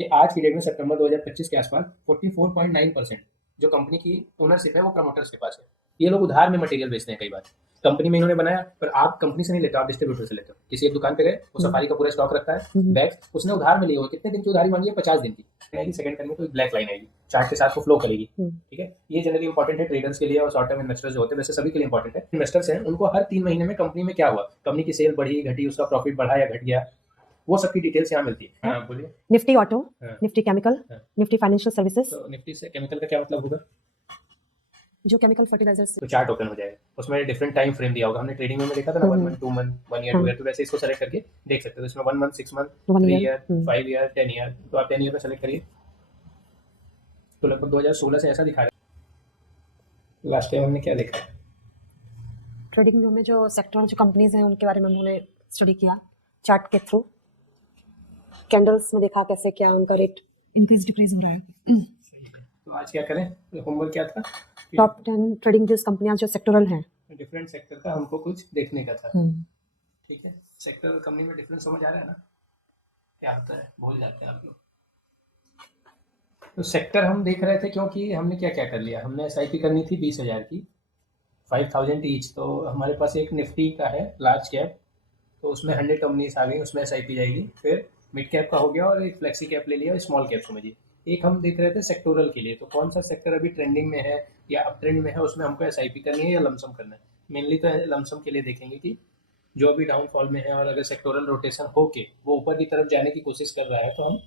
कि आज की डेट में सितंबर 2025 के आसपास 44.9% जो कंपनी की ओनरशिप है वो प्रमोटर्स के पास है। ये लोग उधार में मटेरियल बेचते हैं कई बार। कंपनी में इन्होंने बनाया, पर आप कंपनी से नहीं लेते, आप डिस्ट्रीब्यूटर से लेते हो। किसी एक दुकान पे गए, वो सफारी का पूरा स्टॉक रखता है, बैग उसने उधार में लिए हुए, कितने दिन की उधारी मांगी है? 50 दिन की आएगी। सेकंड करेंगे तो एक ब्लैक लाइन आएगी, चार्ट के साथ वो फ्लो करेगी। ठीक है, ये जनरली इंपॉर्टेंट है ट्रेडर्स के लिए और शॉर्ट टर्म इन्वेस्टर्स जो होते हैं, वैसे सभी के लिए इंपॉर्टेंट है। इन्वेस्टर्स हैं उनको हर 3 महीने में कंपनी में क्या हुआ, कंपनी की सेल बढ़ी घटी, उसका प्रॉफिट बढ़ा या घट गया, वो सबकी डिटेल्स यहाँ मिलती है। हाँ बोलिए। Nifty auto, Nifty chemical, Nifty financial services. तो निफ्टी से केमिकल का क्या मतलब होगा? जो केमिकल फर्टिलाइजर्स। तो चार्ट ओपन हो जाएगा, उसमें डिफरेंट टाइम फ्रेम दिया होगा। हमने ट्रेडिंग में देखा था ना, 1 मंथ 2 मंथ 1 ईयर 2 ईयर, तो वैसे इसको सेलेक्ट करके देख सकते हो। इसमें 1 month 6 month 3 year 5 year 10 year, तो आप 10 ईयर में सेलेक्ट करिए। तो लगभग 2016 से ऐसा दिखा रहा है। लास्ट टाइम हमने क्या देखा है ट्रेडिंग में, जो सेक्टरल जो कंपनीज हैं उनके बारे में हमने स्टडी किया चार्ट के थ्रू। कैंडल्स में देखा कैसे क्या उनका रेट इंक्रीज डिक्रीज हो रहा है। तो आज क्या करें, होमवर्क क्या था? टॉप 10 ट्रेडिंग जो कंपनियां जो सेक्टरल हैं, डिफरेंट सेक्टर का हमको कुछ देखने का था। ठीक है, सेक्टर और कंपनी में डिफरेंस समझ आ रहा है ना? क्या होता है भूल जाते हैं आप लोग। तो सेक्टर हम देख रहे थे क्योंकि हमने क्या क्या कर लिया, हमने एसआईपी करनी थी 20,000 की, 5,000 ईच। तो हमारे पास एक निफ्टी का है लार्ज कैप, तो उसमें 100 कंपनीज आ गई, उसमें एसआईपी जाएगी। फिर मिड कैप का हो गया और एक फ्लेक्सी कैप ले लिया, स्मॉल कैप समझिए। एक हम देख रहे थे सेक्टोरल के लिए, तो कौन सा सेक्टर अभी ट्रेंडिंग में है या अप ट्रेंड में है, उसमें हमको एसआईपी करनी है या लमसम करना है। मेनली तो लमसम के लिए देखेंगे कि जो अभी डाउनफॉल में है और अगर सेक्टोरल रोटेशन होके वो ऊपर की तरफ जाने की कोशिश कर रहा है, तो हम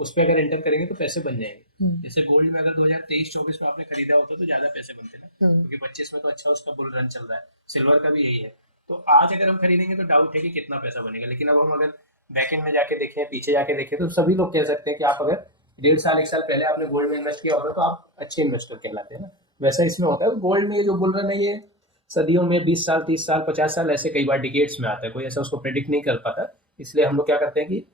उस पर अगर एंटर करेंगे तो पैसे बन जाएंगे। जैसे गोल्ड में अगर 2023-24 में आपने खरीदा होता तो ज्यादा पैसे बनते ना, क्योंकि 25 में तो अच्छा उसका बुल रन चल रहा है। सिल्वर का भी यही है। तो आज अगर हम खरीदेंगे तो डाउट है कि कितना पैसा बनेगा, लेकिन अब हम अगर बैकएंड में जाके देखें, पीछे जाके देखें, तो सभी लोग कह सकते हैं कि आप अगर 1.5 साल 1 साल पहले आपने गोल्ड में इन्वेस्ट किया होगा तो आप अच्छे इन्वेस्टर कहलाते हैं ना। वैसा इसमें होता है, गोल्ड में जो बुल रन है ये सदियों में 20 साल 30 साल 50 साल ऐसे कई बार डिकेट्स में आता है, कोई ऐसा उसको प्रेडिक्ट नहीं कर पाता। इसलिए हम लोग क्या करते हैं कि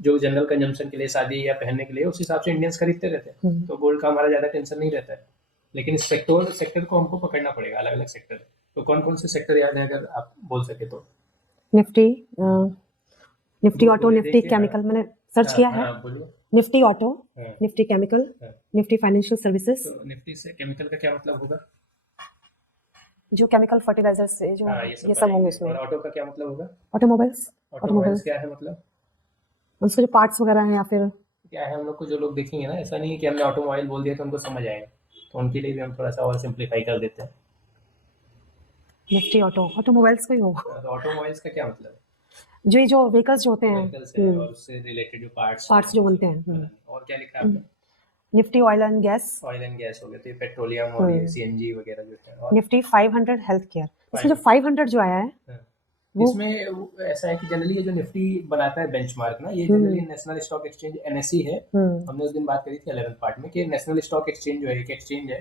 जो जनरल कंजम्पशन के लिए, शादी या पहनने के लिए, उस हिसाब से इंडियंस खरीदते रहते हैं। तो गोल्ड का हमारा ज्यादा टेंशन नहीं रहता है। लेकिन इस सेक्टर को हमको पकड़ना पड़ेगा, अलग अलग सेक्टर। तो कौन कौन से सेक्टर याद है अगर आप बोल सके तो? Nifty, Nifty auto, Nifty chemical, मैंने सर्च किया है। Nifty auto, Nifty chemical, Nifty financial services. तो निफ्टी से केमिकल का क्या मतलब होगा? जो केमिकल फर्टिलाइजर से जो ये सब होंगे इसमें। और ऑटो का क्या मतलब होगा? ऑटोमोबाइल्स। ऑटोमोबाइल्स क्या है मतलब? उसके जो पार्ट्स वगैरह हैं या फिर क्या है, हम लोग को जो लोग देखेंगे ना, ऐसा नहीं है कि हमने ऑटोमोबाइल बोल दिया तो उनको समझ आएगा, तो उनके लिए भी हम थोड़ा सा और सिंप्लीफाई कर देते हैं। निफ्टी ऑटो, ऑटोमोबाइल्स का ही होगा। तो ऑटोमोबाइल्स का क्या मतलब? जो व्हीकल्स जो होते हैं, और उससे रिलेटेड जो पार्ट्स जो बनते हैं। और क्या लिखा है आपने? Nifty oil and gas. Oil and gas हो गया, तो ये पेट्रोलियम और ये सीएनजी वगैरह जो है। और निफ्टी 500 हेल्थ केयर। इसमें जो 500 जो आया है इसमें ऐसा है कि जनरली ये जो निफ्टी बनाता है बेंचमार्क ना, ये generally national stock exchange NSE है। हमने उस दिन बात करी थी 11th पार्ट में कि नेशनल स्टॉक एक्सचेंज जो है, एक एक्सचेंज है,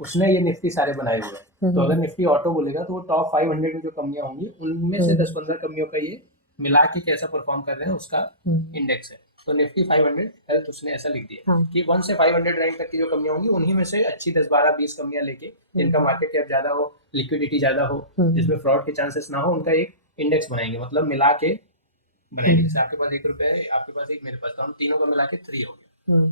उसने ये निफ्टी सारे बनाए हुए हैं। तो अगर निफ्टी ऑटो बोलेगा तो वो टॉप 500 में जो कंपनियां होंगी उनमें से 10-15 कंपनियों का ये मिला के कैसा परफॉर्म कर रहे हैं उसका इंडेक्स है। तो निफ्टी 500 हेल्थ उसने ऐसा लिख दिया कि 1 से 500 रैंक तक की जो कंपनियां होंगी उन्हीं में से अच्छी 10-12-20 कंपनियां लेके, जिनका मार्केट कैप ज्यादा हो, लिक्विडिटी ज्यादा हो, जिसमें फ्रॉड के चांसेस ना हो, उनका एक इंडेक्स बनाएंगे, मतलब मिला के बनाएंगे। जैसे आपके पास 1 रुपया है, आपके पास 1, मेरे पास, तो हम तीनों को मिला के 3 हो गया।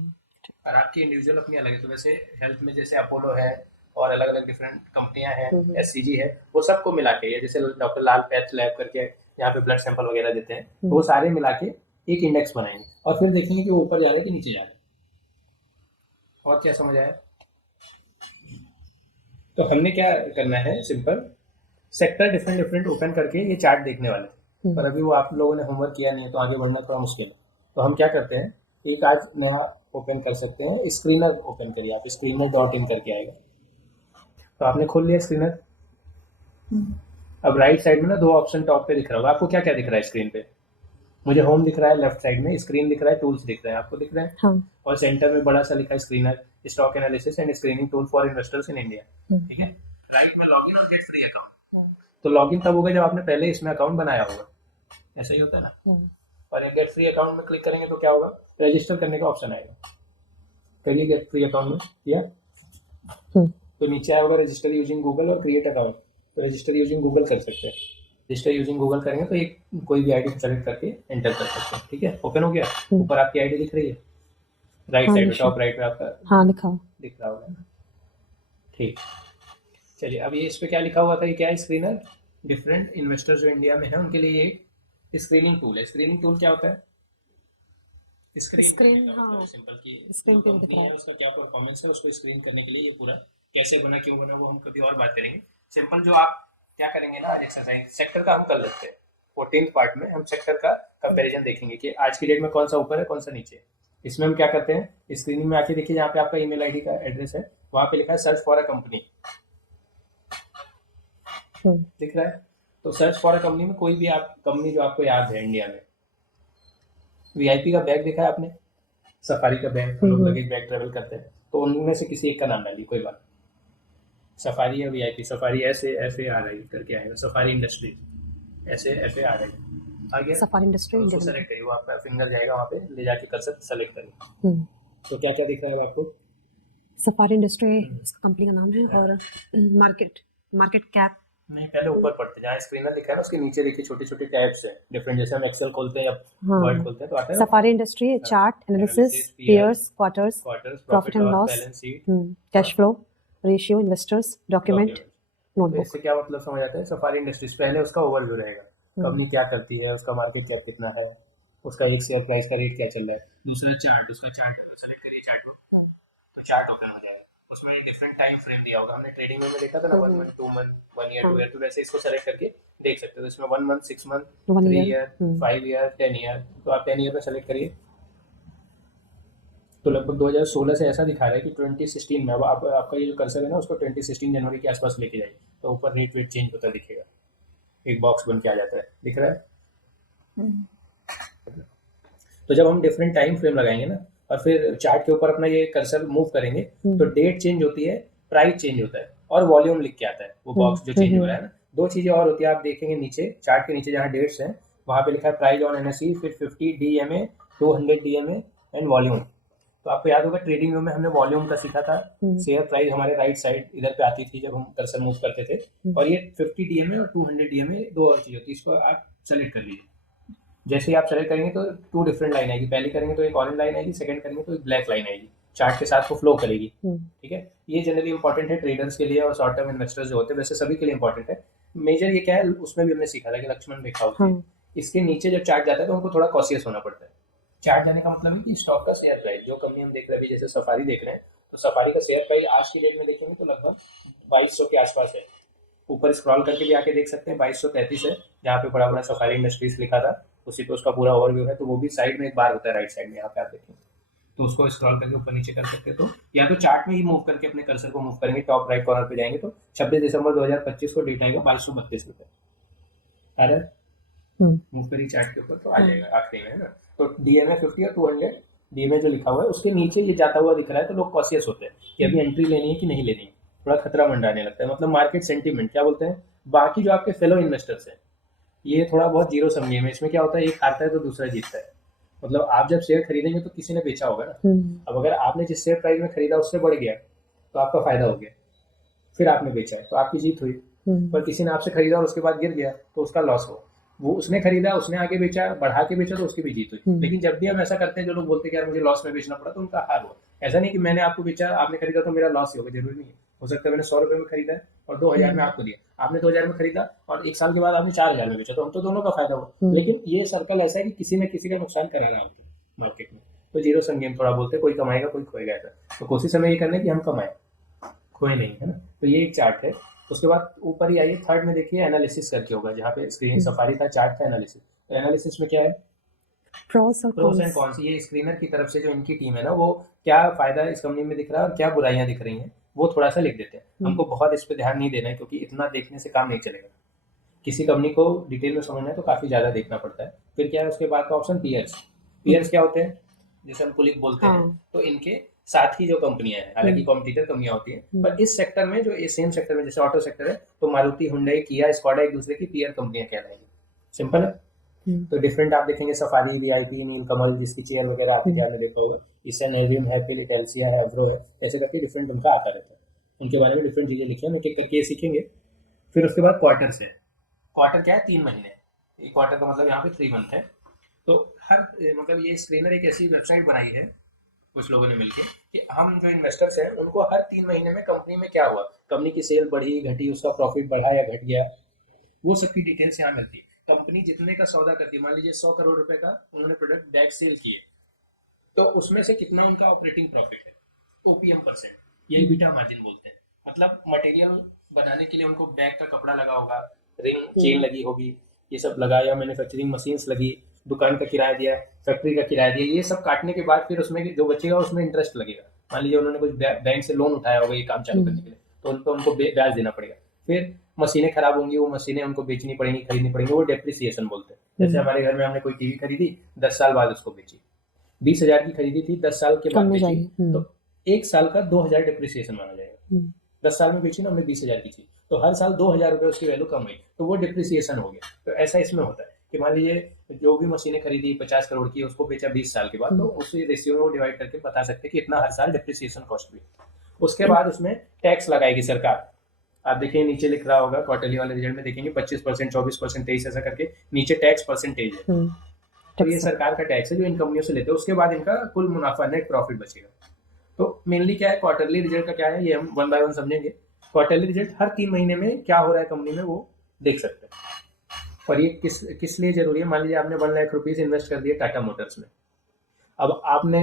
और आपकी इंडिविजुअल अपनी अलग है। तो वैसे हेल्थ में जैसे अपोलो है और अलग अलग डिफरेंट कंपनियां हैं, एससीजी है, वो सबको मिला के, जैसे डॉक्टर लाल पैथ लैब करके यहाँ पे ब्लड सैंपल वगैरह देते हैं, तो वो सारे मिला के एक इंडेक्स बनाएंगे और फिर देखेंगे कि वो ऊपर जा रहे हैं कि नीचे जा रहे हैं। और क्या समझ आया? तो हमने क्या करना है, सिंपल सेक्टर डिफरेंट ओपन करके ये चार्ट देखने वाले थे, पर अभी वो आप लोगों ने होमवर्क किया नहीं है, तो आगे बढ़ना थोड़ा मुश्किल है। तो हम क्या करते हैं, एक आज नया ओपन कर सकते हैं, स्क्रीनर ओपन करिए आप, screener.in करके आएगा। तो आपने खोल लिया स्क्रीनर। अब राइट साइड में ना 2 ऑप्शन टॉप पे दिख रहा होगा आपको। क्या क्या दिख रहा है स्क्रीन पे? मुझे होम दिख रहा है लेफ्ट साइड में, स्क्रीन दिख रहा है, टूल्स दिख रहे हैं, आपको दिख रहे हैं? हाँ। और सेंटर में बड़ा सा लिखा है screener, stock analysis and screening tool for investors in India. ठीक है, राइट में लॉगिन और गेट फ्री अकाउंट। तो लॉगिन तब होगा जब आपने पहले इसमें अकाउंट बनाया होगा, ऐसा ही होता है ना। और गेट फ्री अकाउंट में क्लिक करेंगे तो क्या होगा, रजिस्टर करने का ऑप्शन आएगा। करिए गेट फ्री अकाउंट में किया, तो नीचे आया होगा रजिस्टर यूजिंग गूगल और क्रिएट अकाउंट। तो रजिस्टर यूजिंग गूगल कर सकते हैं, रजिस्टर यूजिंग करेंगे तो एक कोई भी आईडी सेलेक्ट करके एंटर कर सकते हैं। ठीक है, ओपन हो गया, ऊपर आपकी आईडी दिख रही है। राइट हाँ साइड में, निशा, टॉप राइट में आपका हाँ लिखा हो। दिख रहा होगा ना। ठीक, चलिए अब ये इस पे क्या लिखा हुआ था, ये क्या है, स्क्रीनर। डिफरेंट इन्वेस्टर्स जो इंडिया में है उनके लिए एक स्क्रीनिंग टूल है। स्क्रीनिंग टूल क्या होता है? स्क्रीन करने स्क्रीन, का मतलब है हाँ सिंपल, कि जो स्क्रीन पे भी दिख कंपनी रहा है है। उसका क्या परफॉर्मेंस है उसको स्क्रीन करने के लिए ये पूरा कैसे बना, क्यों बना, वो हम कभी और बात करेंगे। सिंपल जो आप क्या करेंगे ना, आज एक्सरसाइज सेक्टर का हम कर लेते हैं। 14th पार्ट में हम सेक्टर का कंपैरिजन देखेंगे कि आज की डेट में कौन सा ऊपर है कौन सा नीचे है। इसमें हम क्या करते हैं, स्क्रीनिंग में आके देखिए, जहाँ पे आपका ईमेल आईडी का एड्रेस है वहाँ पे लिखा है सर्च फॉर अ कंपनी, दिख रहा है। तो सर्च फॉर अ कंपनी में कोई भी आप कंपनी जो आपको याद है इंडिया में, वीआईपी का बैग देखा है आपने, सफारी का बैग, हम लोग लगेज बैग ट्रेवल करते हैं, तो उनमें से किसी एक का नाम डालिए, कोई बात। सफारी या वीआईपी, सफारी ऐसे ऐसे आ रही करके आएगा, सफारी इंडस्ट्री ऐसे ऐसे आ रही आ गया। सफारी इंडस्ट्री तो उसको इंडिया सेलेक्ट लिमिटेड। करिए, वो आपका फिंगर जाएगा वहाँ पे, ले जाके कर्सर सेलेक्ट करिए। तो क्या क्या दिख रहा है आपको? सफारी इंडस्ट्री इसका कंपनी का नाम है, और मार्केट मार्केट कैप। नहीं, पहले ऊपर पढ़ते, जहाँ स्क्रीनर लिखा है ना उसके नीचे देखिए छोटे छोटे टैब्स हैं डिफरेंट, जैसे हम एक्सेल खोलते हैं या वर्ड हाँ, खोलते हैं तो आता है ना safari industry, chart analysis, analysis, pairs, quarters, quarters, profit profit and loss, loss, balance sheet, cash flow, ratio, investors, document, document. तो नोटबुक। इससे क्या मतलब समझ आता है, सफारी इंडस्ट्रीज पहले उसका ओवरव्यू रहेगा, कंपनी क्या करती है, उसका मार्केट कैप कितना है, उसका एक शेयर प्राइस का रेट क्या चल रहा है। दूसरा चार्ट, उसका चार्ट है तो सेलेक्ट करिए चार्ट को, तो चार्ट ओपन हो जाएगा, उसमें डिफरेंट टाइम फ्रेम दिया होगा, हमने ट्रेडिंग में देखा था ना, 1 मंथ, 2 मंथ, 1 ईयर, 2 ईयर, तो वैसे इसको सेलेक्ट करके देख सकते हो। तो इसमें 1 month, 6 month, 1 3 year. Year, 5 year, 10 year, तो आप 10 ईयर में सेलेक्ट करिए। तो लगभग 2016 से ऐसा दिखा रहा है कि 2016 में, अब आपका ये जो कर्सर है ना उसको 2016 जनवरी के आसपास लेके जाइए, तो ऊपर रेट वेट चेंज होता दिखेगा, एक बॉक्स बन के आ जाता है, दिख रहा है। तो जब हम डिफरेंट टाइम फ्रेम लगाएंगे ना और फिर चार्ट के ऊपर अपना ये कर्सर मूव करेंगे, तो डेट चेंज होती है, प्राइस चेंज होता है, और वॉल्यूम लिख के आता है, वो बॉक्स जो चेंज हो रहा है ना। दो चीजें और होती है, आप देखेंगे नीचे चार्ट के नीचे जहाँ डेट्स हैं वहाँ पे लिखा है प्राइस ऑन एनएसई, फिर 50 डीएमए, 200 डीएमए एंड वॉल्यूम। तो आपको याद होगा ट्रेडिंग व्यू में हमने वॉल्यूम का सीखा था, शेयर प्राइस हमारे राइट साइड इधर पे आती थी जब हम कर्सर मूव करते थे, और ये 50 डीएमए और 200 डीएमए दो और चीज होती है, इसको आप सेलेक्ट कर लीजिए। जैसे ही आप सेलेक्ट करेंगे तो 2 डिफरेंट लाइन आएगी, पहले करेंगे तो एक ऑरेंज लाइन आएगी, सेकंड करेंगे तो एक ब्लैक लाइन आएगी, चार्ट के साथ वो फ्लो करेगी। ठीक है, ये जनरली इंपॉर्टेंट है ट्रेडर्स के लिए और शॉर्ट टर्म इन्वेस्टर्स जो होते हैं, वैसे सभी के लिए इंपॉर्टेंट है। मेजर ये क्या है, उसमें भी हमने सीखा था कि लक्ष्मण रेखा होती है, इसके नीचे जब चार्ट जाता है तो उनको थोड़ा कॉशियस होना पड़ता है। चार्ट जाने का मतलब है कि स्टॉक का शेयर प्राइस, जो कंपनी हम देख रहे हैं अभी, जैसे सफारी देख रहे हैं, तो सफारी का शेयर प्राइस आज की डेट में देखेंगे तो लगभग 2200 के आसपास है। ऊपर स्क्रॉल करके भी आके देख सकते हैं, 2233 है, जहाँ पे बड़ा बड़ा सफारी इंडस्ट्रीज लिखा था, उसी पे उसका पूरा ओवरव्यू है। तो वो भी साइड में एक बार होता है राइट साइड में, यहाँ पे आप देखेंगे, तो उसको स्क्रॉल करके ऊपर नीचे कर सकते हैं। तो या तो चार्ट में ही मूव करके अपने कर्सर को मूव करेंगे, टॉप राइट कॉर्नर पे जाएंगे तो 26 दिसंबर 2025 को डेट आएगा 2232 रुपये। अरे मूव करिए चार्ट के ऊपर तो आ जाएगा आखिरी में, है ना। तो डीएमए 50 और 200 डीएमए जो लिखा हुआ है उसके नीचे ये जाता हुआ दिख रहा है, तो लोग कॉशियस होते हैं कि अभी एंट्री लेनी है कि नहीं लेनी है, थोड़ा खतरा मंडाने लगता है, मतलब मार्केट सेंटीमेंट क्या बोलते हैं। बाकी जो आपके फेलो इन्वेस्टर्स हैं ये थोड़ा बहुत जीरो समझिए में, इसमें क्या होता है, एक हारता है तो दूसरा जीतता है। मतलब आप जब शेयर खरीदेंगे तो किसी ने बेचा होगा ना, अब अगर आपने जिस शेयर प्राइस में खरीदा उससे बढ़ गया तो आपका फायदा हो गया, फिर आपने बेचा है तो आपकी जीत हुई। पर किसी ने आपसे खरीदा और उसके बाद गिर गया तो उसका लॉस हो। वो उसने खरीदा, उसने आगे बेचा, बढ़ा के बेचा, तो उसकी भी जीत हुई। लेकिन जब भी हम ऐसा करते हैं, जो लोग बोलते हैं कि यार मुझे लॉस में बेचना पड़ा, तो उनका हार हुआ। ऐसा नहीं कि मैंने आपको बेचा, आपने खरीदा तो मेरा लॉस ही होगा, जरूरी नहीं है। हो सकता है मैंने 100 रुपए में खरीदा है और 2000 में आपको दिया, आपने 2000 में खरीदा और 1 साल के बाद आपने 4000 में बेचा, तो हम तो दोनों का फायदा हुआ। लेकिन ये सर्कल ऐसा है कि किसी न किसी का नुकसान कराना होता है मार्केट में। तो जीरो सम गेम थोड़ा बोलते हैं, कोई कमाएगा कोई खोएगा, ऐसा। तो कोशिश हमें ये करना है कि हम कमाएं, खोए नहीं, है ना। तो ये एक चार्ट है। उसके बाद ऊपर ही आइए, थर्ड में देखिए एनालिसिस करके होगा, जहाँ पे स्क्रीन सफारी था, चार्ट था, एनालिसिस। तो एनालिसिस में क्या है, प्रोस और प्रोस एंड कॉन्स। कॉन्स। ये स्क्रीनर की तरफ से जो इनकी टीम है ना, वो क्या फायदा इस कंपनी में दिख रहा है और क्या बुराइयां दिख रही हैं, वो थोड़ा सा लिख देते हैं। हमको बहुत इस पर ध्यान नहीं देना है, क्योंकि इतना देखने से काम नहीं चलेगा। किसी कंपनी को डिटेल में समझना है तो काफी ज्यादा देखना पड़ता है। फिर क्या है उसके बाद का ऑप्शन, पीयर्स। पीयर्स क्या होते हैं, जैसे हम कुलिक बोलते हैं, तो इनके साथ ही जो कंपनियां हैं, हालांकि कॉम्पिटिटर कंपनियां होती हैं, पर इस सेक्टर में, जो इस सेम सेक्टर में, जैसे ऑटो सेक्टर है, तो मारुति, हुंडई, किया, स्कोडा एक दूसरे की पीयर कंपनियां कहलाएंगी। सिंपल है। तो डिफरेंट आप देखेंगे, सफारी, वीआईपी, नीलकमल, जिसकी चेयर वगैरह आती है, आपने देखा होगा, इससे नेवियम है, फिर इटेल्सिया है, एव्रो है, ऐसे करके डिफरेंट उनका आता रहता है। उनके बारे में डिफरेंट चीजें लिखी है, एक एक करके ये सीखेंगे। फिर उसके बाद क्वार्टर से, क्वार्टर क्या है, 3 महीने। ये क्वार्टर का मतलब यहाँ पे 3 मंथ है। तो हर मतलब ये स्क्रीनर एक ऐसी वेबसाइट बनाई है कुछ लोगों ने मिलके कि हम जो इन्वेस्टर्स हैं उनको हर 3 महीने में कंपनी में क्या हुआ, कंपनी की सेल बढ़ी घटी, उसका प्रॉफिट बढ़ा या घट गया, वो सबकी डिटेल्स यहाँ मिलती है। कंपनी जितने का सौदा करती है, मान लीजिए 100 करोड़ रुपए का उन्होंने प्रोडक्ट बैग सेल किए, तो उसमें से कितना उनका ऑपरेटिंग प्रॉफिट है, ओपीएम परसेंट, यही बीटा मार्जिन बोलते हैं। मतलब मटेरियल बनाने के लिए उनको बैग का कपड़ा लगा होगा, रिंग चेन लगी होगी, ये सब लगा, या मैन्युफैक्चरिंग मशीन्स लगी, दुकान का किराया दिया, फैक्ट्री का किराया दिया, ये सब काटने के बाद फिर उसमें जो बचेगा उसमें इंटरेस्ट लगेगा। मान लीजिए उन्होंने कुछ बैंक से लोन उठाया होगा ये काम चालू करने के लिए, तो उन पर उनको ब्याज देना पड़ेगा। फिर मशीनें खराब होंगी, वो मशीनें उनको बेचनी पड़ेंगी, खरीदनी पड़ेंगी, वो डेप्रिसिएशन बोलते हैं। जैसे हमारे घर में हमने कोई टीवी खरीदी, 10 साल बाद उसको बेची, 20,000 की खरीदी थी, 10 साल के बाद बेची, तो 1 साल का 2,000 डिप्रिसिएशन माना जाएगा। 10 साल में बेची ना हमने 20,000 की चीज, तो हर साल 2,000 रुपये उसकी वैल्यू कम हुई, तो वो डिप्रिसिएशन हो गया। तो ऐसा इसमें होता है कि मान लीजिए जो भी मशीनें खरीदी 50 करोड़ की, उसको बेचा 20 साल के बाद, तो उसी रेशियो में डिवाइड करके बता सकते हैं कि इतना हर साल डिप्रिसिएशन कॉस्ट हुई। उसके बाद उसमें टैक्स लगाएगी सरकार। आप देखिए नीचे लिख रहा होगा, क्वार्टरली वाले रिजल्ट में देखेंगे 25%, 24%, 23, ऐसा करके नीचे टैक्स परसेंटेज है। तो ये सरकार का टैक्स है जो इन कंपनियों से लेते हैं। उसके बाद इनका कुल मुनाफा, नेट प्रॉफिट बचेगा। तो मेनली क्या है, क्वार्टरली रिजल्ट का क्या है, ये हम 1 बाय 1 समझेंगे। क्वार्टरली रिजल्ट हर 3 महीने में क्या हो रहा है कंपनी में, वो देख सकते हैं। और ये किस लिए जरूरी है, मान लीजिए आपने 1 लाख रुपीज इन्वेस्ट कर दिए टाटा मोटर्स में। अब आपने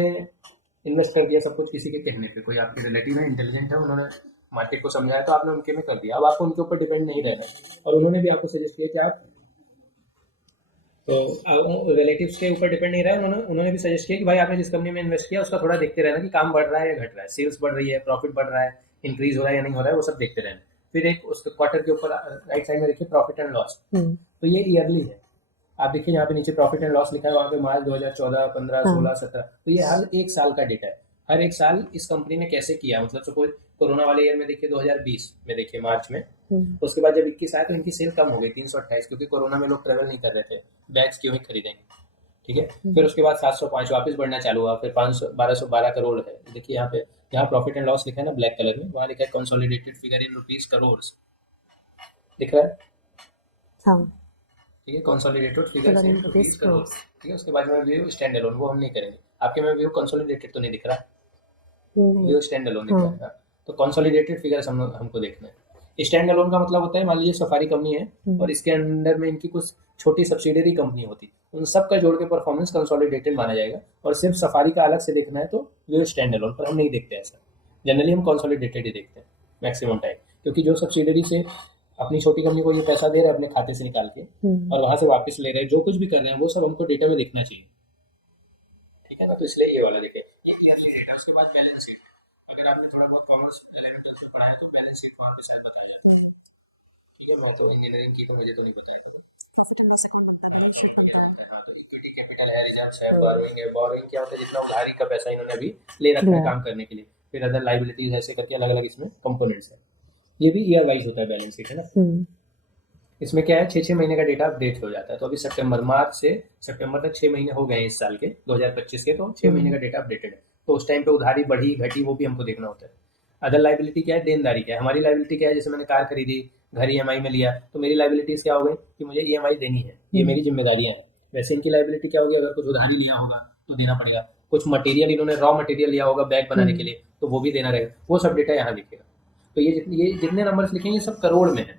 इन्वेस्ट कर दिया सब कुछ किसी के कहने पे, कोई आपके रिलेटिव है, इंटेलिजेंट है, उन्होंने मार्केट को समझाया, तो आपने उनके में कर दिया। अब आपको उनके ऊपर डिपेंड नहीं रहना, और उन्होंने भी आपको सजेस्ट किया कि आप, तो रिलेटिव्स के ऊपर डिपेंड नहीं रहा, उन्होंने भी सजेस्ट किया कि भाई आपने जिस कंपनी में इन्वेस्ट किया उसका थोड़ा देखते रहना कि काम बढ़ रहा है या घट रहा है, सेल्स बढ़ रही है, प्रॉफिट बढ़ रहा है, इंक्रीज हो रहा है या नहीं हो रहा है, वो सब देखते रहना। फिर एक उस क्वार्टर के ऊपर राइट साइड में देखिए प्रॉफिट एंड लॉस, तो ये ईयरली है। आप देखिए यहाँ पे नीचे प्रॉफिट एंड लॉस लिखा है, वहाँ पे मार्च 2014, 15, 16, 17, तो ये हर एक साल का डेटा है। हर एक साल इस कंपनी ने कैसे किया, मतलब सपोज कोरोना वाले ईयर में देखिए 2020 में देखिए मार्च में, उसके बाद जब 21 आया तो इनकी सेल कम हो गई 328, क्योंकि कोरोना में लोग ट्रेवल नहीं कर रहे थे, बैग्स क्यों ही खरीदेंगे, ठीक है। फिर उसके बाद 705 वापस बढ़ना चालू हुआ, फिर 500 1212 करोड़ है। देखिए यहाँ पे, यहाँ प्रॉफिट एंड लॉस लिखा है ना ब्लैक कलर में, वहाँ लिखा है consolidated figure in rupees crore, दिख रहा है, हाँ, ठीक है, consolidated figures in rupees crore, ठीक है। उसके बाद में व्यू स्टैंड अलोन, वो हम नहीं करेंगे। आपके में व्यू कंसोलिडेटेड तो नहीं दिख रहा, व्यू स्टैंड अलोन दिख रहा है। तो कंसोलिडेटेड फिगर्स हमको देखना है। स्टैंड अलोन का मतलब होता है, मान लीजिए सफारी कंपनी है और इसके अंडर में इनकी कुछ छोटी सब्सिडरी कंपनी होती, उन सब का जोड़ के परफॉर्मेंस कंसोलिडेटेड माना जाएगा। और सिर्फ सफारी का अलग से देखना है तो व्यू स्टैंड अलोन, पर हम नहीं देखते ऐसा, जनरली हम कंसोलिडेटेड ही देखते हैं मैक्सिमम टाइम, क्योंकि जो सब्सिडरी से अपनी छोटी कंपनी को ये पैसा दे रहे हैं अपने खाते से निकाल के और वहां से वापस ले रहे हैं, जो कुछ भी कर रहे हैं वो सब हमको डेटा में देखना चाहिए, ठीक है ना। तो इसलिए ये वाला देखिए, ये ईयरली डेटा। उसके बाद बैलेंस शीट, अगर आपने थोड़ा बहुत कॉमर्स एलिमेंट्स में पढ़ा है तो बैलेंस शीट वहाँ पे शायद बताया जाता है, ठीक है। मैं तो इंजीनियरिंग की तो मुझे तो नहीं बताया। प्रॉफिट एंड लॉस अकाउंट बनता है, बैलेंस शीट बनता है। तो इक्विटी कैपिटल है, रिजर्व्स है, बोरोइंग है। बोरोइंग क्या होता है, जितना उधारी का पैसा इन्होंने अभी ले रखा है काम करने के लिए। फिर अदर लाइबिलिटीज ऐसे करके अलग अलग इसमें कंपोनेंट्स है। ये भी ईयर वाइज होता है बैलेंस शीट, है ना। इसमें क्या है, 6 महीने का डेटा अपडेट हो जाता है। तो अभी मार्च से सितंबर तक 6 महीने हो गए हैं इस साल के 2025 के, तो 6 महीने का डेटा अपडेटेड है। तो उस टाइम पे उधारी बढ़ी घटी वो भी हमको देखना होता है। अदर लाइबिलिटी क्या है, देनदारी क्या है। हमारी लाइबिलिटी क्या है, जैसे मैंने कार खरीदी, घर ईएमआई में लिया, तो मेरी लाइबिलिटीज क्या हो गई कि मुझे ईएमआई देनी है, ये मेरी जिम्मेदारियां हैं। वैसे इनकी लाइबिलिटी क्या होगी, अगर कुछ उधारी लिया होगा तो देना पड़ेगा, कुछ मटेरियल इन्होंने रॉ मटेरियल लिया होगा बैग बनाने के लिए तो वो भी देना रहेगा, वो सब डेटा यहाँ दिखेगा। तो ये जितने नंबर्स लिखेंगे सब करोड़ में है,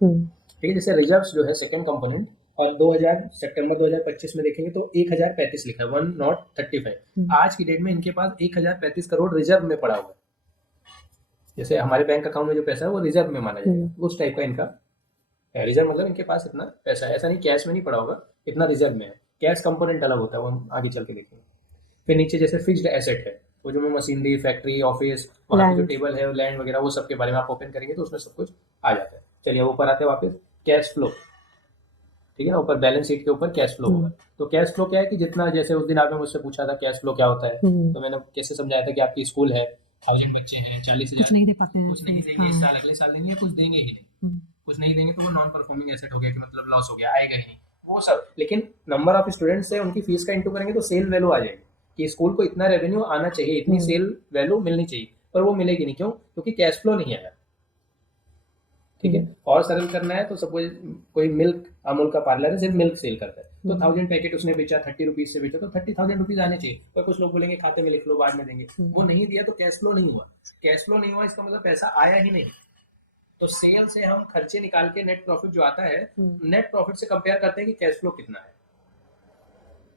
ठीक है। जैसे रिजर्व्स जो है सेकंड कंपोनेंट, और सितंबर 2025 में देखेंगे तो 1035 लिखा है, 1035। आज की डेट में इनके पास 1035 करोड़ रिजर्व में पड़ा हुआ है। जैसे हमारे बैंक अकाउंट में जो पैसा है वो रिजर्व में माना जाएगा, उस टाइप का इनका रिजर्व, मतलब इनके पास इतना पैसा है, ऐसा नहीं कैश में नहीं पड़ा होगा, इतना रिजर्व में है। कैश कंपोनेंट अलग होता है, वो हम आगे चल के देखेंगे। फिर नीचे जैसे फिक्स्ड एसेट है, वो जो में मशीनरी, फैक्ट्री, ऑफिस, वहाँ पे जो टेबल है, लैंड वगैरह, वो सब के बारे में आप ओपन करेंगे तो उसमें सब कुछ आ जाता है। चलिए ऊपर आते हैं वापस, कैश फ्लो, ठीक है ना। ऊपर बैलेंस शीट के ऊपर कैश फ्लो होगा। तो कैश फ्लो क्या है कि जितना, जैसे उस दिन आपने मुझसे पूछा था कैश फ्लो क्या होता है, तो मैंने कैसे समझाया था कि आपकी स्कूल है, 1000 बच्चे हैं, 40,000 कुछ नहीं दे पाते हैं, कुछ नहीं देंगे इस साल, अगले साल देंगे, या कुछ देंगे ही नहीं, कुछ नहीं देंगे तो वो नॉन परफॉर्मिंग एसेट हो गया, कि मतलब लॉस हो गया, आएगा ही नहीं वो सब। लेकिन नंबर ऑफ स्टूडेंट्स है, उनकी फीस का इंटू करेंगे तो सेल वैल्यू आ जाएगी कि स्कूल को इतना रेवेन्यू आना चाहिए, इतनी सेल वैल्यू मिलनी चाहिए, पर वो मिलेगी नहीं। क्यों? क्योंकि कैश फ्लो नहीं आया, ठीक है। और सरल करना है तो सपोज कोई मिल्क, अमूल का पार्लर है, सिर्फ मिल्क सेल करता है, तो 1000 पैकेट उसने बेचा, 30 रुपीज से बेचा, तो 30,000 रुपीज आने चाहिए। पर कुछ लोग बोलेंगे खाते में लिख लो, बाद में देंगे। वो नहीं दिया तो कैश फ्लो नहीं हुआ। कैश फ्लो नहीं हुआ इसका मतलब पैसा आया ही नहीं। तो सेल से हम खर्चे निकाल के नेट प्रॉफिट जो आता है, नेट प्रॉफिट से कंपेयर करते हैं कि कैश फ्लो कितना है।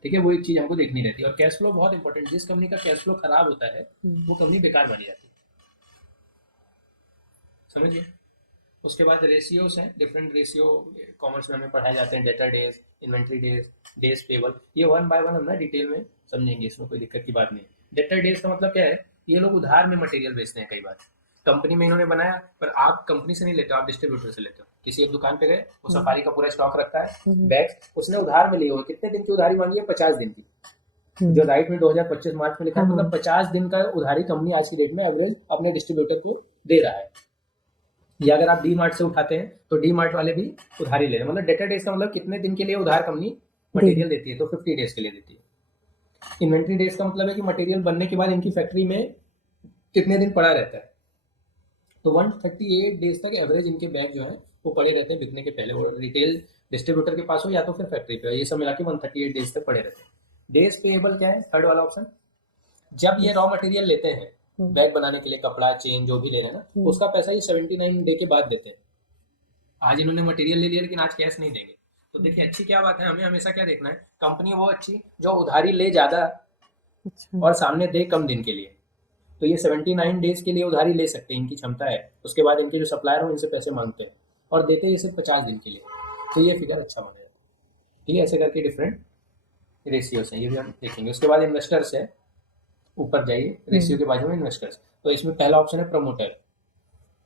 ठीक है, वो एक चीज हमको देखनी रहती है। और कैश फ्लो बहुत इंपॉर्टेंट, जिस कंपनी का कैश फ्लो खराब होता है वो कंपनी बेकार बनी जाती है, समझिए। उसके बाद रेशियोज हैं, डिफरेंट रेशियो कॉमर्स में हमें पढ़ाए जाते हैं। Debtor days, inventory days, days payable, ये वन बाय वन हम ना डिटेल में समझेंगे, इसमें कोई दिक्कत की बात नहीं। डेटर डेज का मतलब क्या है, ये लोग उधार में मटेरियल बेचते हैं। कई बार कंपनी में इन्होंने बनाया, पर आप कंपनी से नहीं लेते हो, आप डिस्ट्रीब्यूटर से लेते हो। किसी एक दुकान पे गए, वो सफारी का पूरा स्टॉक रखता है, बैग उसने उधार में लिए हुए। कितने दिन की उधारी मांगी है? 50 दिन की। जो राइट में 2025 मार्च में लिखा है, मतलब 50 दिन का उधारी कंपनी आज की डेट में एवरेज अपने डिस्ट्रीब्यूटर को दे रहा है। या अगर आप डी मार्ट से उठाते हैं तो डी मार्ट वाले भी उधारी ले रहे हैं। मतलब डेटर डेज का मतलब कितने दिन के लिए उधार कंपनी मटेरियल देती है, तो 50 डेज के लिए देती है। इन्वेंट्री डेज का मतलब है कि मटेरियल बनने के बाद इनकी फैक्ट्री में कितने दिन पड़ा रहता है। तो 138 डेज तक एवरेज इनके बैग जो है वो पड़े रहते हैं बिकने के पहले, वो रिटेल डिस्ट्रीब्यूटर के पास हो या तो फिर फैक्ट्री पे हो, ये सब मिला के 138 डेज तक पड़े रहते हैं। डेज पेएबल क्या है? थर्ड वाला ऑप्शन। जब ये रॉ मटेरियल लेते हैं बैग बनाने के लिए, कपड़ा, चेन जो भी ले रहे हैं ना, उसका पैसा ये 79 डे के बाद देते हैं। आज इन्होंने मटेरियल ले लिया लेकिन आज कैश नहीं देंगे। तो देखिए अच्छी क्या बात है, हमें हमेशा क्या देखना है, कंपनी वो अच्छी जो उधारी ले ज्यादा और सामने दे कम दिन के लिए। तो ये 79 डेज के लिए उधारी ले सकते हैं, इनकी क्षमता है। उसके बाद इनके जो सप्लायर हो इनसे पैसे मांगते हैं और देते हैं सिर्फ 50 दिन के लिए। तो ये फिगर अच्छा माना जाता है। ठीक है, ऐसे करके डिफरेंट रेशियोज हैं, ये भी हम देखेंगे। उसके बाद इन्वेस्टर्स है, ऊपर जाइए, रेशियो के बाजू में इन्वेस्टर्स। तो इसमें पहला ऑप्शन है प्रमोटर,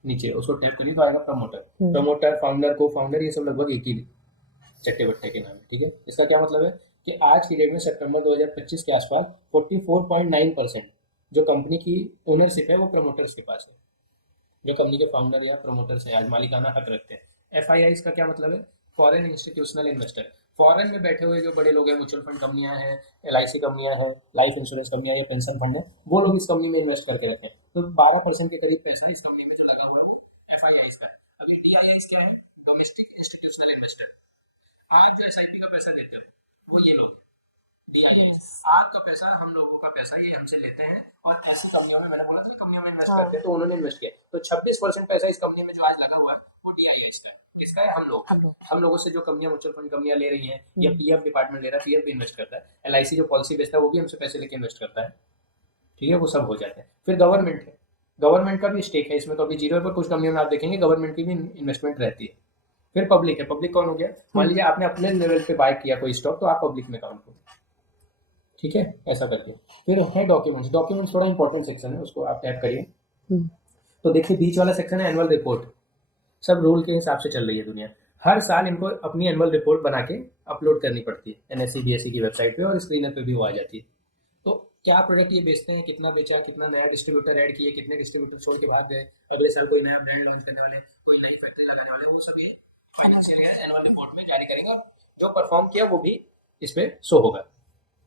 नीचे उसको टैप करिए तो आएगा प्रमोटर। प्रमोटर, फाउंडर, को फाउंडर, ये सब लगभग एक ही चट्टे बट्टे के नाम है। ठीक है, इसका क्या मतलब है कि आज की डेट में सितंबर 2025 के आसपास 44.9% जो कंपनी की ओनरशिप है वो प्रमोटर्स के पास है। जो कंपनी के फाउंडर या प्रमोटर्स है आज मालिकाना हक रखते हैं। FII का क्या मतलब है? Foreign institutional investor. फॉरेन में बैठे हुए जो बड़े लोग हैं, म्यूचुअल फंड कंपनियां हैं, LIC कंपनियां हैं, लाइफ इंश्योरेंस कंपनियां या पेंशन फंड है, वो लोग इस कंपनी में इन्वेस्ट करके रखें। तो 12% के करीब पैसा इस कंपनी में जो लगा हुआ है FII का। अभी DII क्या है? Domestic institutional investor. आज जो SIP का पैसा देते हो वो ये लोग DII। आपका पैसा, हम लोगों का पैसा, ये हमसे लेते हैं और ऐसी कंपनियों में, मैंने बोला था कंपनियों में इन्वेस्ट करते हैं, तो उन्होंने इन्वेस्ट किया। तो 26% पैसा इस कंपनी में जो आज लगा हुआ है वो DII का है। किसका है? हम लोगों से जो कंपनियां, म्यूचुअल फंड कंपनियां ले रही हैं, या PF डिपार्टमेंट ले रहा है, PF भी इन्वेस्ट करता है, LIC जो पॉलिसी बेचता है वो भी हमसे पैसे लेके इन्वेस्ट करता है। ठीक है, वो सब हो जाते हैं। फिर गवर्नमेंट है, गवर्नमेंट का भी स्टेक है इसमें, तो अभी जीरो है, पर कुछ कंपनियों में आप देखेंगे गवर्नमेंट की भी इन्वेस्टमेंट रहती है। फिर पब्लिक है, पब्लिक कौन हो गया? मान लीजिए आपने अपने लेवल पे बाय किया कोई स्टॉक, तो आप पब्लिक में काउंट हो। ठीक है, ऐसा करके। फिर है डॉक्यूमेंट्स। डॉक्यूमेंट्स थोड़ा इंपॉर्टेंट सेक्शन है, उसको आप टैप करिए। तो देखिए बीच वाला सेक्शन है एनुअल रिपोर्ट। सब रूल के हिसाब से चल रही है दुनिया। हर साल इनको अपनी एनुअल रिपोर्ट बना के अपलोड करनी पड़ती है NSE BSE की वेबसाइट पे, और स्क्रीनर पे भी वो आ जाती है। तो क्या प्रोडक्ट ये बेचते हैं, कितना बेचा, कितना नया डिस्ट्रीब्यूटर ऐड किए, कितने डिस्ट्रीब्यूटर छोड़ के भाग गए, अगले साल कोई नया ब्रांड लॉन्च करने वाले, कोई नई फैक्ट्री लगाने वाले, वो सब ये फाइनेंशियल एनुअल रिपोर्ट में जारी करेंगे। और जो परफॉर्म किया वो भी इस पे शो होगा।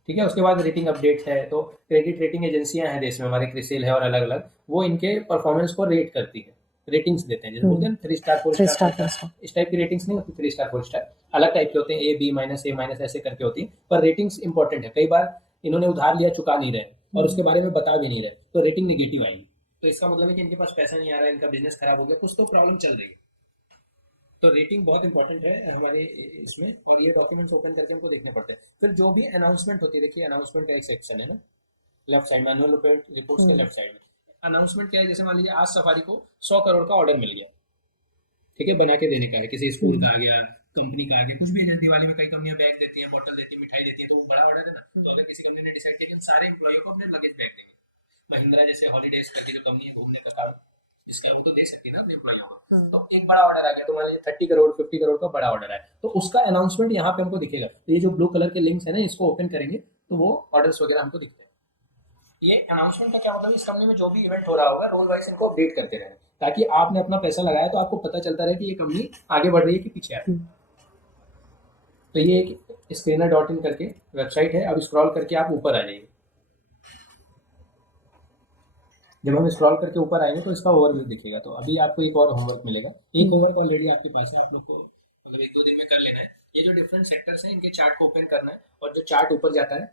ठीक है, उसके बाद रेटिंग अपडेट है। तो क्रेडिट रेटिंग एजेंसियां हैं देश में, हमारे क्रिसिल है और अलग अलग, वो इनके परफॉर्मेंस को रेट करती है, रेटिंग्स देते हैं। जैसे बोलते हैं 3 स्टार 4 स्टार, इस टाइप की रेटिंग्स नहीं होती। 3 स्टार 4 स्टार अलग टाइप के होते हैं, A, B-, A- ऐसे करके होती है। पर रेटिंग्स इंपॉर्टेंट है। कई बार इन्होंने उधार लिया, चुका नहीं रहे और उसके बारे में बता भी नहीं रहे, तो रेटिंग नेगेटिव आएगी। तो इसका मतलब है कि इनके पास पैसा नहीं आ रहा है, इनका बिजनेस खराब हो गया, कुछ तो प्रॉब्लम चल रही है। तो रेटिंग बहुत इंपॉर्टेंट है हमारे इसमें, और ये डॉक्यूमेंट्स ओपन करके हमको देखने पड़ते हैं। फिर जो भी अनाउंसमेंट होती है, देखिए अनाउंसमेंट का एक सेक्शन है ना लेफ्ट साइड में, एनुअल रिपोर्ट्स के लेफ्ट साइड में। अनाउंसमेंट क्या है? जैसे मान लीजिए आज सफारी को 100 करोड़ का ऑर्डर मिल गया, ठीक है, बना के देने का है, किसी स्कूल का आ गया, कंपनी का आ गया, कुछ भी है। दिवाली में कई कंपनियां बैग देती हैं, बोतल देती है, मिठाई देती है, तो वो बड़ा ऑर्डर है ना। तो अगर किसी कंपनी ने डिसाइड किया कि हम सारे एम्प्लॉय को अपने लगेज बैग देंगे, महिंद्रा जैसे हॉलीडेज करके जो कंपनी है घूमने का कारण, जिसका वो तो दे सकती है ना अपने एम्प्लॉइयों को। तो एक बड़ा ऑर्डर आ गया, तो मान लीजिए 30 करोड़ 50 करोड़ का बड़ा ऑर्डर है, तो उसका अनाउंसमेंट यहाँ पे हमको दिखेगा। तो ये जो ब्लू कलर के लिंक्स है ना, इसको ओपन करेंगे तो वो ऑर्डर्स वगैरह हमको दिखते हैं। ये अनाउंसमेंट का क्या मतलब? इस कंपनी में जो भी इवेंट हो रहा होगा रोल वाइज इनको अपडेट करते रहे, ताकि आपने अपना पैसा लगाया तो आपको पता चलता रहे कि ये कंपनी आगे बढ़ रही है कि पीछे आ रही है। तो ये एक screener.in करके वेबसाइट है। अब स्क्रॉल करके आप ऊपर आ जाइए। जब हम स्क्रॉल करके ऊपर आएंगे तो इसका ओवरव्यू दिखेगा। तो अभी आपको एक और होमवर्क मिलेगा। एक होमवर्क ऑलरेडी आपके पास है, आप लोग को मतलब 1-2 दिन में कर लेना है। ये जो डिफरेंट सेक्टर्स हैं इनके चार्ट को ओपन करना है और जो चार्ट ऊपर जाता है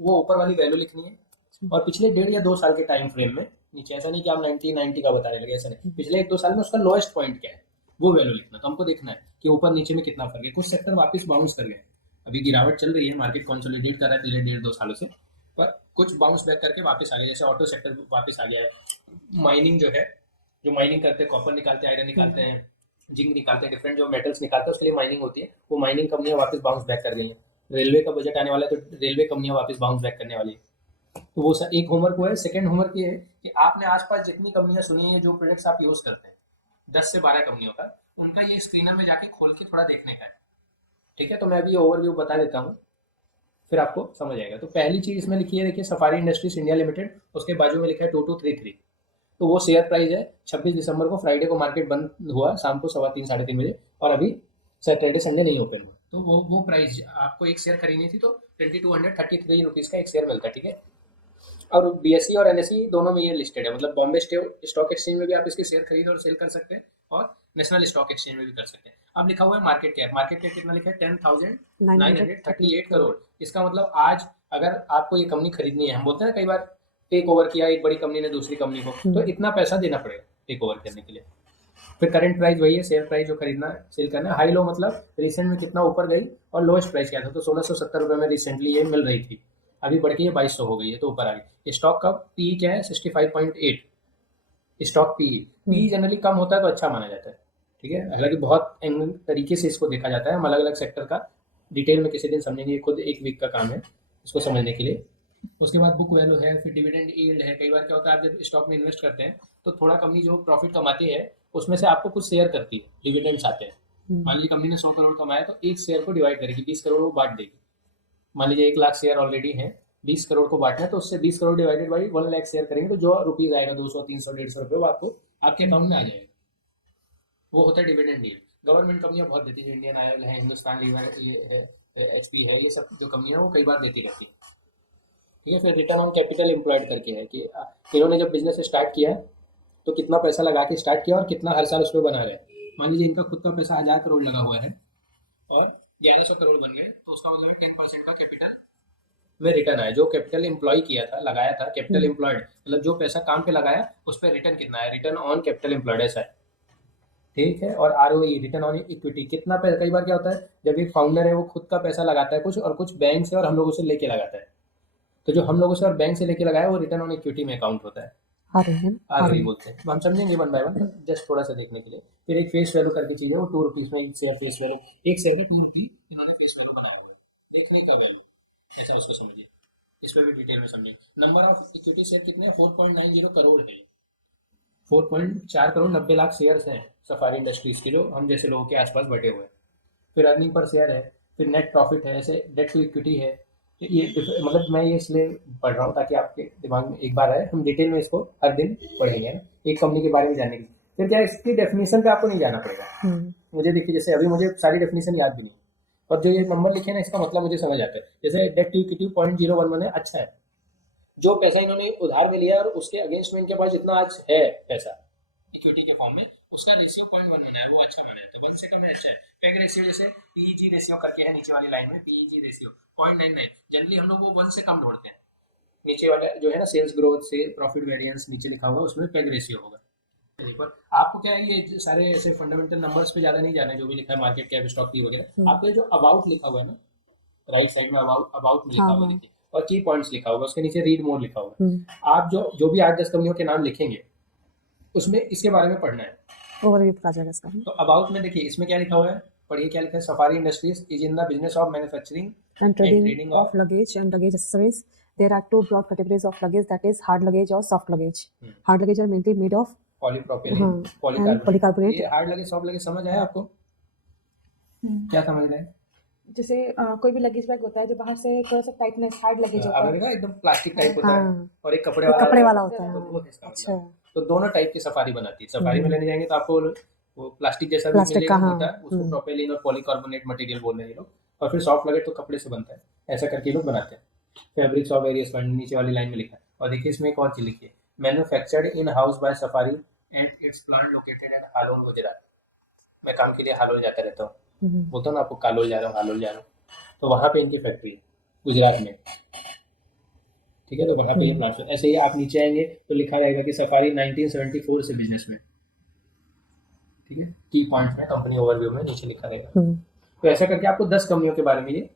वो ऊपर वाली वैल्यू लिखनी है और पिछले 1.5 या 2 साल के टाइम फ्रेम में नीचे, ऐसा नहीं कि आप 90 का बताने लगे, ऐसा नहीं, पिछले 1-2 साल में उसका लोएस्ट पॉइंट क्या है वो वैल्यू लिखना। तो हमको देखना है कि ऊपर नीचे में कितना फर्क है। कुछ सेक्टर वापस बाउंस कर गए, अभी गिरावट चल रही है, मार्केट कंसोलिडेट कर रहा है पिछले 1.5-2 सालों से, पर कुछ बाउंस बैक करके वापस आ गए। जैसे ऑटो सेक्टर वापस आ गया है, माइनिंग जो है, जो माइनिंग करते हैं, कॉपर निकालते हैं, आयरन निकालते हैं, जिंक निकालते हैं, डिफरेंट जो मेटल्स निकालते हैं उसके लिए माइनिंग होती है, वो माइनिंग कंपनियां वापस बाउंस बैक कर गई हैं। रेलवे का बजट आने वाला है तो रेलवे कंपनियां वापस बाउंस बैक करने वाली है। तो वो एक होमवर्क हुआ है। सेकंड होमवर्क ये है कि आपने आसपास जितनी कंपनियां सुनी है, जो प्रोडक्ट्स आप यूज करते हैं, 10 से 12 कंपनियों का, उनका ये स्क्रीनर में जाके खोल के थोड़ा देखने का है। ठीक है, तो मैं अभी ओवरव्यू बता देता हूँ, फिर आपको समझ आएगा। तो पहली चीज इसमें लिखी है, देखिए, सफारी इंडस्ट्रीज इंडिया लिमिटेड, उसके बाजू में लिखा है 2233। तो वो शेयर प्राइस है 26 दिसंबर को, फ्राइडे को मार्केट बंद हुआ शाम को 3:15 साढ़े 3 बजे, और अभी सैटरडे संडे नहीं ओपन हुआ। तो वो प्राइस आपको एक शेयर खरीदनी थी तो 2233 रुपीज़ का एक शेयर मिलता है। ठीक है, और बीएसई और एनएसई दोनों में ये लिस्टेड है, मतलब बॉम्बे स्टॉक एक्सचेंज में भी आप इसके शेयर खरीद और सेल कर सकते हैं और नेशनल स्टॉक एक्सचेंज में भी कर सकते हैं। अब लिखा हुआ है मार्केट कैप, मार्केट कैप कितना लिखा है, 10,938 करोड़। इसका मतलब आज अगर आपको ये कंपनी खरीदनी है, हम बोलते हैं कई बार टेक ओवर किया एक बड़ी कंपनी ने दूसरी कंपनी को, तो इतना पैसा देना पड़ेगा टेक ओवर करने के लिए। फिर करंट प्राइस वही है, शेयर प्राइस जो खरीदना है सेल करना है। हाई लो मतलब रिसेंट में कितना ऊपर गई और लोएस्ट प्राइस क्या था, तो 1670 रुपये में रिसेंटली ये मिल रही थी, अभी बढ़ के ये 2200 हो गई है, तो ऊपर आ गई। स्टॉक का पी क्या है, 65.8 स्टॉक पी जनरली कम होता है तो अच्छा माना जाता है। ठीक है, हालांकि बहुत तरीके से इसको देखा जाता है, हम अलग अलग सेक्टर का डिटेल में किसी दिन समझेंगे, खुद एक वीक का काम है इसको समझने के लिए। उसके बाद बुक वैल्यू है, फिर डिविडेंड यील्ड है। कई बार क्या होता है, आप जब स्टॉक में इन्वेस्ट करते हैं तो थोड़ा कंपनी जो प्रॉफिट कमाती है उसमें से आपको कुछ शेयर करती है, डिविडेंड्स आते हैं। मान लीजिए कंपनी ने 100 करोड़ कमाया तो एक शेयर को डिवाइड करेगी, 20 करोड़ वो बांट देगी। मान लीजिए 1 लाख शेयर ऑलरेडी है, 20 करोड़ को बांटना है, तो उससे 20 crore divided by 1 lakh share करेंगे तो जो रुपीज आएगा 200, 300, 150 रुपये, वो आपको आपके अकाउंट में आ जाएगा। वो होता है डिविडेंड यील्ड। गवर्नमेंट कंपनियां बहुत देती है, जो इंडियन ऑयल है, हिंदुस्तान लीवर, HP है, ये सब जो कंपनियां वो कई बार देती रहती है। ठीक है, फिर रिटर्न ऑन कैपिटल एम्प्लॉयड करके है कि इन्होंने जब बिजनेस स्टार्ट किया तो कितना पैसा लगा के स्टार्ट किया और कितना हर साल उसमें बना रहे हैं। मान लीजिए इनका खुद का पैसा 1000 करोड़ लगा हुआ है और 1100 करोड़ बन गए, तो उसका मतलब 10% का कैपिटल में रिटर्न आया। जो कैपिटल एम्प्लॉय किया था, लगाया था, कैपिटल एम्प्लॉयड मतलब जो पैसा काम पे लगाया उस पर रिटर्न कितना है, रिटर्न ऑन कैपिटल एम्प्लॉयड, ऐसा है। ठीक है, और ROE रिटर्न ऑन इक्विटी, कितना पैसा, कई बार क्या होता है जब एक फाउंडर है वो खुद का पैसा लगाता है कुछ, और कुछ बैंक से और हम लोगों से लेके लगाता है, तो जो हम लोगों से और बैंक से लेके लगाया वो रिटर्न ऑन इक्विटी में अकाउंट होता है, ROE बोलते हैं। हम समझेंगे वन बाय वन, जस्ट थोड़ा सा देखने के लिए। फिर एक फेस वैल्यू करके चीज़ है, वो 2 रुपीज़ में एक शेयर फेस वैल्यू, एक शेयर में 2 रुपये इन्होंने फेस वैल्यू बनाया हुआ है, देखने का वैल्यू, ऐसा उसको समझिए। इस पर भी डिटेल में समझिए। नंबर ऑफ इक्विटी शेयर कितने, 4.90 करोड़ है, 4.4 करोड़ 90 लाख शेयर्स हैं सफारी इंडस्ट्रीज के, जो हम जैसे लोगों के आसपास बैठे हुए हैं। फिर अर्निंग पर शेयर है, फिर नेट प्रॉफिट है, ऐसे डेट टू इक्विटी है। ये मतलब मैं ये इसलिए पढ़ रहा हूँ ताकि आपके दिमाग में एक बार आए, हम डिटेल में इसको हर दिन पढ़ेंगे ना, एक कंपनी के बारे में जानने की। फिर क्या इसकी डेफिनेशन पे आपको नहीं जाना पड़ेगा। मुझे देखिए, जैसे अभी मुझे सारी डेफिनेशन याद भी नहीं, और जो ये नंबर लिखे ना इसका मतलब मुझे समझ आता है। जैसे डेट टू इक्विटी 0.011 है, अच्छा है। जो पैसा इन्होंने उधार में लिया और उसके अगेंस्ट में इनके पास जितना आज है पैसा इक्विटी के फॉर्म में, उसका रेशियो 0.11 है, वो अच्छा माना जाता है, 1 से कम है अच्छा है। पेग रेशियो जैसे PEG रेशियो करके है नीचे वाली लाइन में, PEG रेशियो 0.99, जनरली हम लोग वो 1 से कम ढूंढते हैं। नीचे वाला जो है ना, सेल्स ग्रोथ से प्रॉफिट वेरिएंस नीचे लिखा हुआ, उसमें पेग रेशियो होगा। पर आपको क्या है, ये सारे ऐसे फंडामेंटल नंबर्स पे ज्यादा नहीं जाना है, जो भी लिखा है मार्केट कैप, स्टॉक की वगैरह। आपको जो अबाउट लिखा हुआ है ना, राइट साइड में अबाउट में लिखा हुआ देखिए, और की पॉइंट्स लिखा होगा, उसके नीचे रीड मोर लिखा होगा। आप जो भी 8-10 कंपनियों के नाम लिखेंगे उसमें इसके बारे में पढ़ना है, ओवरव्यू आ जाएगा इसका। तो अबाउट में देखिए इसमें क्या लिखा हुआ है, पढ़िए क्या लिखा है, safari industries is in the business of manufacturing and trading of luggage and luggage accessories. There are 2 broad categories of luggage, that is hard luggage or soft luggage. Hard luggage are mainly made of polypropylene, polycarbonate. ये hard luggage soft luggage समझ आया आपको? क्या समझ रहे हैं? जैसे कोई भी लगेज बैग होता है जो बाहर से थोड़ा सा टाइटनेस हार्ड लगेज होता है, एकदम प्लास्टिक टाइप होता है, और एक कपड़े वाला होता है। अच्छा, तो दोनों टाइप की सफारी बनाती है। सफारी में लेने जाएंगे तो आपको वो प्लास्टिक जैसा भी मिलेगा, होता है, उसको प्रोपेलिन और पॉलीकार्बोनेट मटेरियल बोल रहे हैं ये लोग। और फिर सॉफ्ट लगेज तो कपड़े से बनता है, ऐसा करके लोग बनाते हैं। फैब्रिक्स ऑफ वेरियस ब्रांड नीचे वाली लाइन में लिखा है। और देखिए इसमें एक और चीज लिखी है, manufactured in house by Safari and its plant located at Halol Gujarat. मैं काम के लिए हालोन जाता रहता हूँ, बोलता हूँ ना आपको, कालोल जा रहा हूँ, हालोल जा रहा हूँ, तो वहाँ पे इनकी फैक्ट्री है गुजरात में। ठीक है, तो वहाँ पे ये प्लांट। ऐसे ही आप नीचे आएंगे तो लिखा रहेगा कि सफारी 1974 से बिजनेस में। ठीक है, की पॉइंट में कंपनी ओवरव्यू में नीचे लिखा रहेगा। तो ऐसा करके आपको 10 कंपनियों के बारे में ये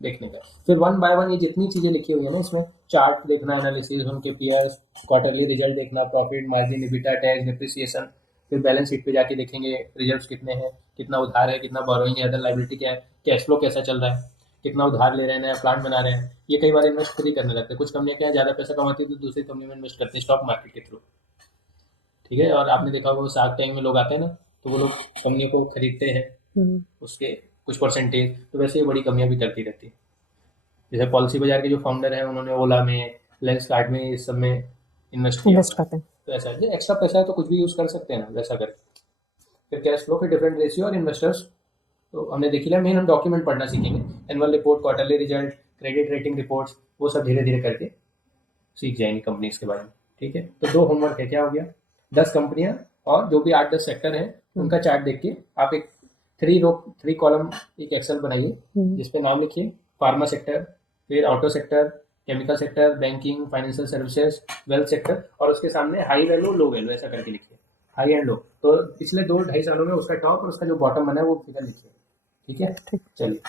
देखने का। फिर वन बाय वन ये जितनी चीजें लिखी हुई है ना, इसमें चार्ट देखना, एनालिसिस, उनके पीयर्स, क्वार्टरली रिजल्ट देखना, profit margin, EBITDA, tax, depreciation, फिर बैलेंस शीट पे जाके देखेंगे रिजल्ट्स कितने हैं, कितना उधार है, कितना बोरोइंग है, अदर लाइबिलिटी क्या है, कैश फ्लो कैसा चल रहा है, कितना उधार ले रहे हैं, नया प्लांट बना रहे हैं। ये कई बार इन्वेस्ट खुद ही करने लगते हैं। कुछ कंपनियां क्या ज़्यादा पैसा कमाती है तो दूसरी कंपनी में इन्वेस्ट करते हैं स्टॉक मार्केट के थ्रू। ठीक है, और आपने देखा होगा शार्क टैंक में लोग आते हैं ना, तो वो लोग कंपनियों को खरीदते हैं उसके कुछ परसेंटेज। तो वैसे ये बड़ी कंपनियां भी करती रहती है। जैसे पॉलिसी बाजार के जो फाउंडर हैं, उन्होंने ओला में, लेंस कार्ड में, इस सब में इन्वेस्ट किया इन्वेस्ट हुआ है। करते हैं। तो ऐसा है, एक्स्ट्रा पैसा है तो कुछ भी यूज़ कर सकते हैं ना, वैसा करके। फिर कैश फ्लो, फिर डिफरेंट रेशियो और इन्वेस्टर्स, तो हमने देख लिया। मेन हम डॉक्यूमेंट पढ़ना सीखेंगे, annual report, quarterly result, credit rating reports, वो सब धीरे धीरे करके सीख जाएंगे कंपनीज के बारे में। ठीक है, तो 2 होमवर्क है, क्या हो गया, 10 कंपनियां और जो भी 8-10 सेक्टर हैं उनका चार्ट देख के आप एक 3 कॉलम एक एक्सेल बनाइए, जिसपे नाम लिखिए, फार्मा सेक्टर, फिर auto sector, chemical sector, banking, financial services, wealth sector, और उसके सामने हाई वैल्यू, लो वैल्यू, ऐसा करके लिखिए, हाई एंड लो। तो पिछले 2-2.5 सालों में उसका टॉप और उसका जो बॉटम बना है वो फिगर लिखिए। ठीक है, चलिए।